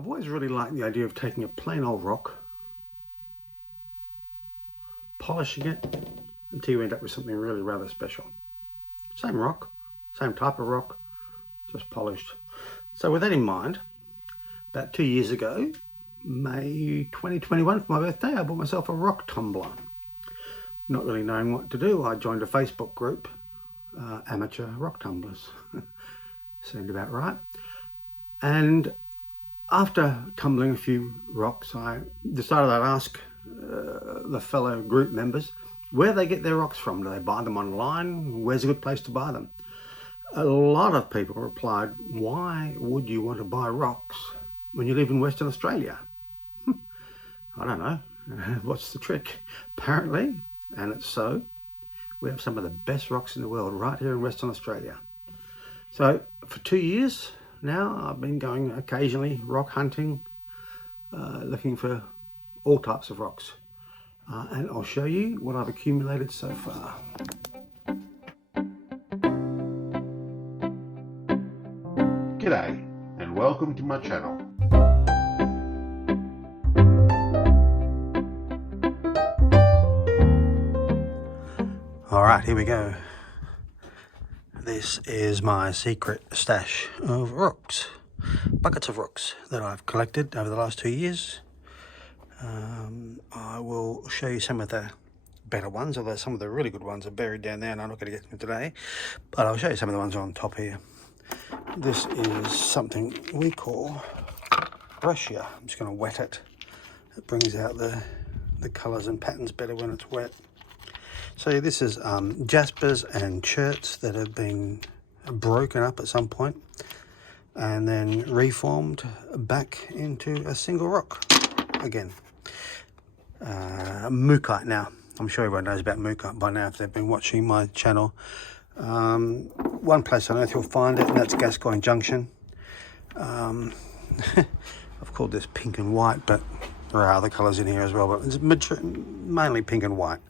I've always really liked the idea of taking a plain old rock, polishing it until you end up with something really rather special. Same rock, same type of rock, just polished. So with that in mind, about 2 years ago, May 2021, for my birthday, I bought myself a rock tumbler. Not really knowing what to do, I joined a Facebook group, Amateur Rock Tumblers. Seemed about right. And after tumbling a few rocks, I decided I'd ask the fellow group members where they get their rocks from. Do they buy them online? Where's a good place to buy them? A lot of people replied, why would you want to buy rocks when you live in Western Australia? I don't know. What's the trick? Apparently, and it's so, we have some of the best rocks in the world right here in Western Australia. So for 2 years now, I've been going occasionally rock hunting, looking for all types of rocks. And I'll show you what I've accumulated so far. G'day and welcome to my channel. All right, here we go. This is my secret stash of rocks, buckets of rocks that I've collected over the last 2 years. I will show you some of the better ones, although some of the really good ones are buried down there and I'm not going to get to them today, but I'll show you some of the ones on top here. This is something we call breccia. I'm just going to wet it. It brings out the colours and patterns better when it's wet. So this is jaspers and cherts that have been broken up at some point and then reformed back into a single rock again. Mookaite now. I'm sure everyone knows about mookaite by now if they've been watching my channel. One place on earth you'll find it, and that's Gascoyne Junction. I've called this pink and white, but there are other colours in here as well, but it's mainly pink and white.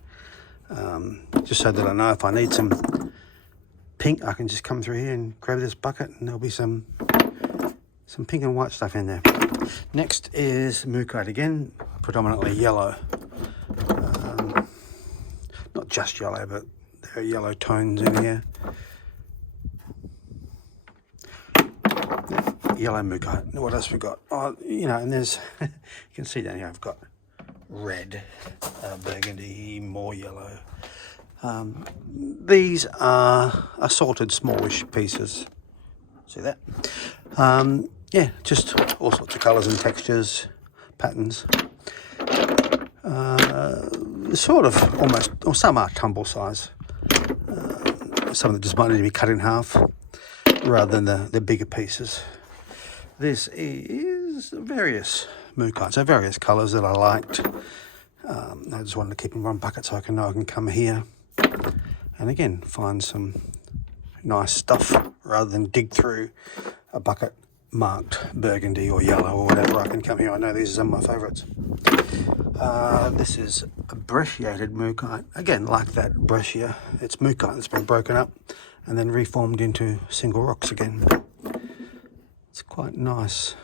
Just so that I know if I need some pink, I can just come through here and grab this bucket and there'll be some pink and white stuff in there. Next is mookaite again, predominantly yellow. Not just yellow, but there are yellow tones in here. Yellow mookaite. What else we got? Oh, you know, and there's, you can see down here I've got red, burgundy, more yellow. These are assorted smallish pieces. See that? Yeah, just all sorts of colours and textures, patterns. Sort of almost, or some are tumble size. Some that just might need to be cut in half rather than the bigger pieces. This is various mookites, so various colours that I liked. I just wanted to keep in one bucket so I can know I can come here and again find some nice stuff rather than dig through a bucket marked burgundy or yellow or whatever. I can come here. I know these are some of my favourites. This is a brecciated mookaite. Again, like that breccia, it's mookaite that's been broken up and then reformed into single rocks again. It's quite nice.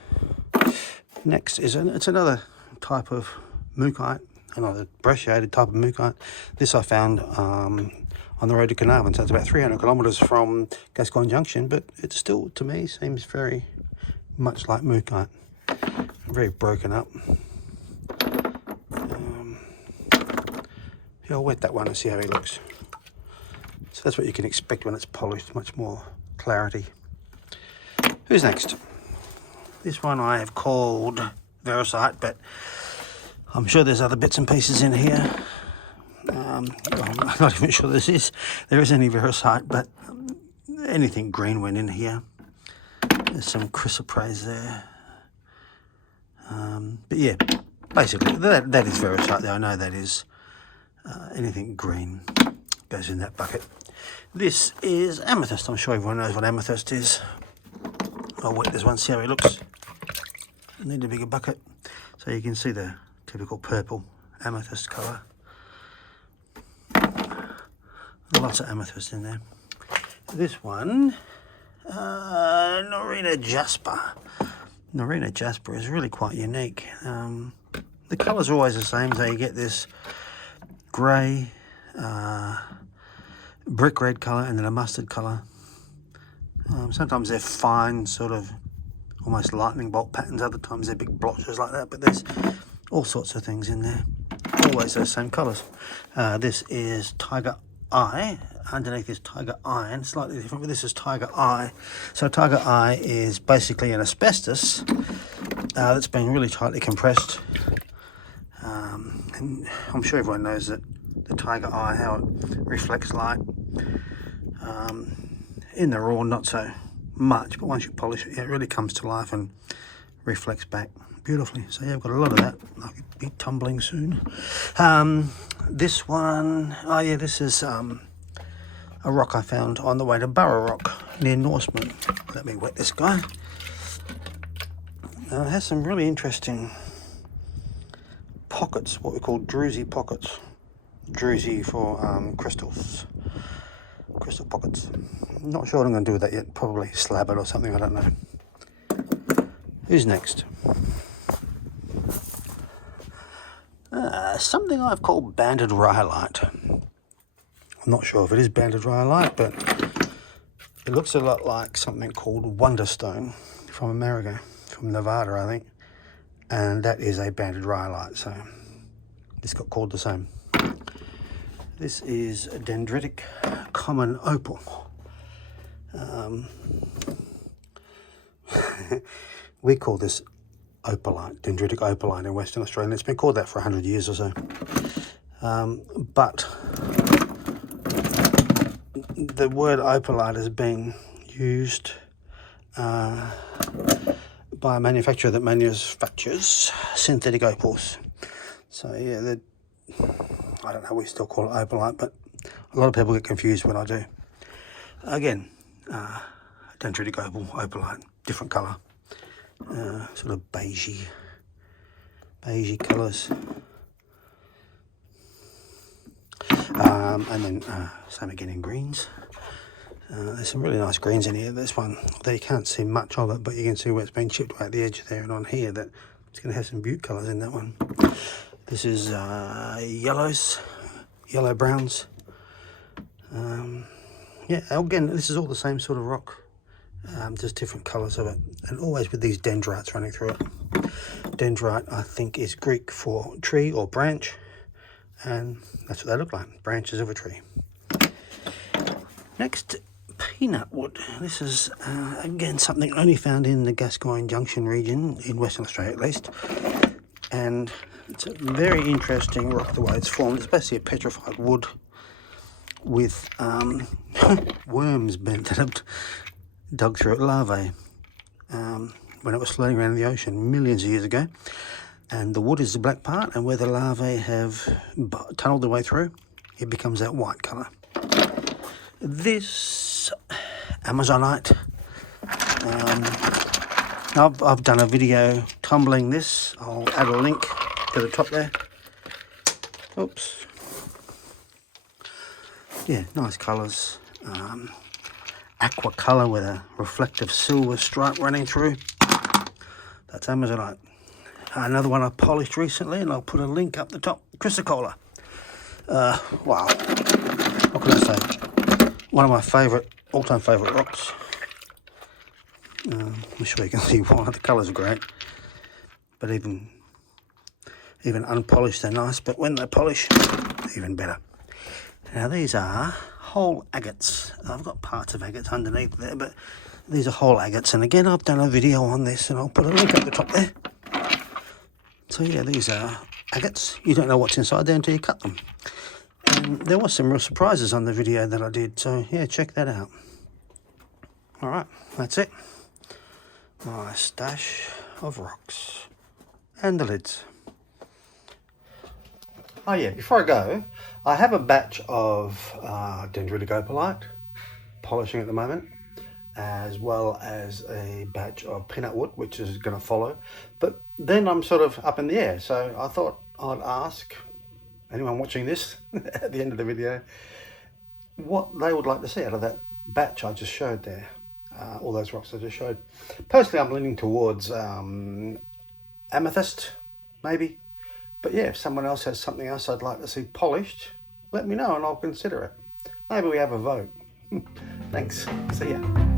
Next is it's another type of mookaite, another brecciated type of mookaite. This I found on the road to Carnarvon, so it's about 300 kilometres from Gascoyne Junction, but it still, to me, seems very much like mookaite. Very broken up. I'll wet that one and see how he looks. So that's what you can expect when it's polished, much more clarity. Who's next? This one I have called Veracite, but I'm sure there's other bits and pieces in here. I'm not even sure there is any Veracite, but anything green went in here. There's some chrysoprase there. But yeah, basically that is Veracite there. I know that is. Anything green goes in that bucket. This is amethyst. I'm sure everyone knows what amethyst is. I'll wet this one, see how he looks. I need a bigger bucket. So you can see the typical purple amethyst colour. Lots of amethyst in there. This one, Norina Jasper. Narita jasper is really quite unique. The colours are always the same, so you get this grey, brick red colour, and then a mustard colour. Sometimes they're fine, sort of almost lightning bolt patterns. Other times they're big blotches like that, but there's all sorts of things in there. Always those same colours. This is Tiger Eye. Underneath is Tiger Iron, slightly different, but this is Tiger Eye. So Tiger Eye is basically an asbestos that's been really tightly compressed. And I'm sure everyone knows that the Tiger Eye, how it reflects light. In the raw, not so much, but once you polish it, it really comes to life and reflects back beautifully. So yeah, I've got a lot of that. I'll be tumbling soon. This one, oh yeah, this is a rock I found on the way to Burrow Rock near Norseman. Let me wet this guy. It has some really interesting pockets, what we call druzy pockets. Druzy for crystals. Crystal pockets. Not sure what I'm going to do with that yet. Probably slab it or something, I don't know. Who's next? Something I've called banded rhyolite. I'm not sure if it is banded rhyolite, but it looks a lot like something called Wonderstone from America, from Nevada, I think. And that is a banded rhyolite, so this got called the same. This is a dendritic common opal. We call this opalite, dendritic opalite in Western Australia. It's been called that for 100 years or so. But the word opalite has been used by a manufacturer that manufactures synthetic opals. So yeah, I don't know, we still call it opalite, but a lot of people get confused when I do. Again, dendritic opal, opalite, different colour, sort of beigey colours. And then same again in greens. There's some really nice greens in here. This one, although you can't see much of it, but you can see where it's been chipped away at the edge there, and on here that it's going to have some beaut colours in that one. This is yellows, yellow browns. Yeah, again, this is all the same sort of rock, just different colours of it, and always with these dendrites running through it. Dendrite, I think, is Greek for tree or branch, and that's what they look like, branches of a tree. Next, peanut wood. This is, again, something only found in the Gascoyne Junction region, in Western Australia at least, and it's a very interesting rock the way it's formed. It's basically a petrified wood with worms that have dug through it, larvae, when it was floating around in the ocean millions of years ago. And the wood is the black part, and where the larvae have tunneled their way through, it becomes that white colour. This Amazonite, I've done a video tumbling this. I'll add a link to the top there. Oops. Yeah, nice colours. Aqua colour with a reflective silver stripe running through. That's Amazonite. Another one I polished recently, and I'll put a link up the top. Chrysocolla. Wow. What can I say? One of my favourite, all-time favourite rocks. I'm sure you can see why. The colours are great. But even unpolished, they're nice. But when they polish, even better. Now these are whole agates. I've got parts of agates underneath there, but these are whole agates. And again, I've done a video on this, and I'll put a link at the top there. So yeah, these are agates. You don't know what's inside there until you cut them. And there was some real surprises on the video that I did, so yeah, check that out. Alright, that's it. My stash of rocks. And the lids. Oh yeah, before I go, I have a batch of dendritic opalite polishing at the moment, as well as a batch of peanut wood, which is going to follow. But then I'm sort of up in the air, so I thought I'd ask anyone watching this at the end of the video what they would like to see out of that batch I just showed there. all those rocks I just showed. Personally, I'm leaning towards amethyst, maybe. But yeah, if someone else has something else I'd like to see polished, let me know and I'll consider it. Maybe we have a vote. Thanks. See ya.